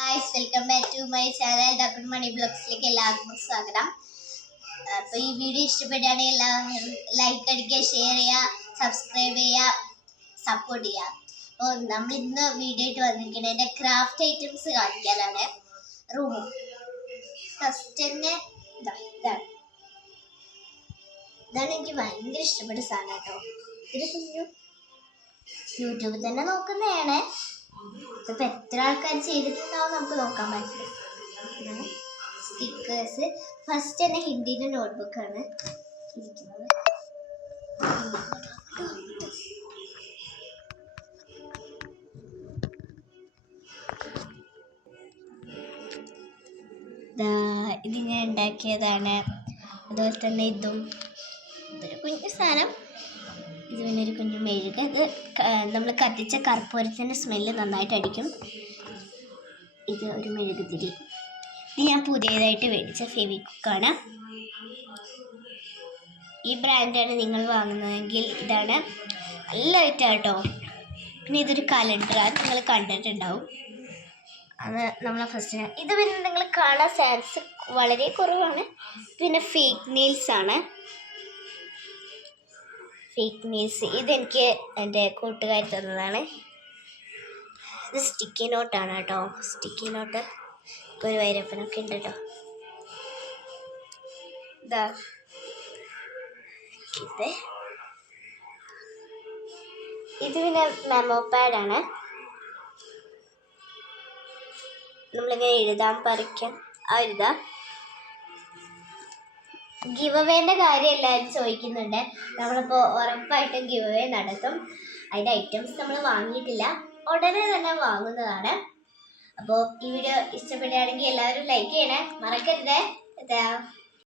Guys welcome back to my channel doctor Mani ബ്ലോഗ്സിലേക്ക് എല്ലാവർക്കും സ്വാഗതം. അപ്പോൾ ഈ വീഡിയോ ഇഷ്ടപ്പെടുകയാണെങ്കിൽ എല്ലാവരും ലൈക്ക് അടിക്കുക, ഷെയർ ചെയ്യുക, സബ്സ്ക്രൈബ് ചെയ്യുക, സപ്പോർട്ട് ചെയ്യുക. അപ്പോൾ നമ്മൾ ഇന്ന് വീഡിയോ ആയിട്ട് വന്നിരിക്കുന്നത് എൻ്റെ ക്രാഫ്റ്റ് ഐറ്റംസ് കാണിക്കാനാണ്. റൂം ഫസ്റ്റ് തന്നെ ഇതാണ് എനിക്ക് ഭയങ്കര ഇഷ്ടപ്പെട്ട സാധനം കേട്ടോ. ഇത് കുഞ്ഞു യൂട്യൂബിൽ തന്നെ നോക്കുന്നതാണ്. ഇതിപ്പോൾ എത്ര ആൾക്കാർ ചെയ്തിട്ടുണ്ടാവും നമുക്ക് നോക്കാൻ പറ്റില്ല. സ്റ്റിക്കേഴ്സ് ഫസ്റ്റ് തന്നെ ഹിന്ദിയുടെ നോട്ട്ബുക്കാണ് ഇരിക്കുന്നത്. ഇത് ഞാൻ ഉണ്ടാക്കിയതാണ്. അതുപോലെ തന്നെ ഇതൊരു കുഞ്ഞു സാധനം. ഇത് പിന്നെ ഒരു കുഞ്ഞു മെഴുക്. ഇത് നമ്മൾ കത്തിച്ച കർപ്പൂരത്തിൻ്റെ സ്മെല്ല് നന്നായിട്ട് അടിക്കും. ഇത് ഒരു മെഴുകുതിരി. ഇത് ഞാൻ പുതിയതായിട്ട് മേടിച്ച ഫെവിക്വിക്കാണ്. ഈ ബ്രാൻഡാണ് നിങ്ങൾ വാങ്ങുന്നതെങ്കിൽ ഇതാണ് നല്ല ഐറ്റം കേട്ടോ. പിന്നെ ഇതൊരു കലണ്ടർ, അത് നിങ്ങൾ കണ്ടിട്ടുണ്ടാവും. അത് നമ്മളെ ഫസ്റ്റ്. ഇത് പിന്നെ നിങ്ങൾ കാണാൻ ചാൻസ് വളരെ കുറവാണ്. പിന്നെ ഫേക്ക് നെയിൽസാണ്. ഫേക്ക് നെയിൽസ് ഇതെനിക്ക് എൻ്റെ കൂട്ടുകാരി തന്നതാണ്. ഇത് സ്റ്റിക്കി നോട്ടാണ് കേട്ടോ. സ്റ്റിക്കി നോട്ട് ഒരു വൈരപ്പനൊക്കെ ഉണ്ട് കേട്ടോ. ഇതാ ഇത് പിന്നെ മെമോ പാഡാണ്. നമ്മളിങ്ങനെ എഴുതാൻ പറിക്കാം. ആ ഇതാ ഗിവ് അവേൻ്റെ കാര്യം എല്ലാവരും ചോദിക്കുന്നുണ്ട്. നമ്മളിപ്പോൾ ഉറപ്പായിട്ടും ഗിവ് അവേ നടത്തും. അതിൻ്റെ ഐറ്റംസ് നമ്മൾ വാങ്ങിയിട്ടില്ല, ഉടനെ തന്നെ വാങ്ങുന്നതാണ്. അപ്പോൾ ഈ വീഡിയോ ഇഷ്ടപ്പെടുകയാണെങ്കിൽ എല്ലാവരും ലൈക്ക് ചെയ്യണേ, മറക്കരുതേ.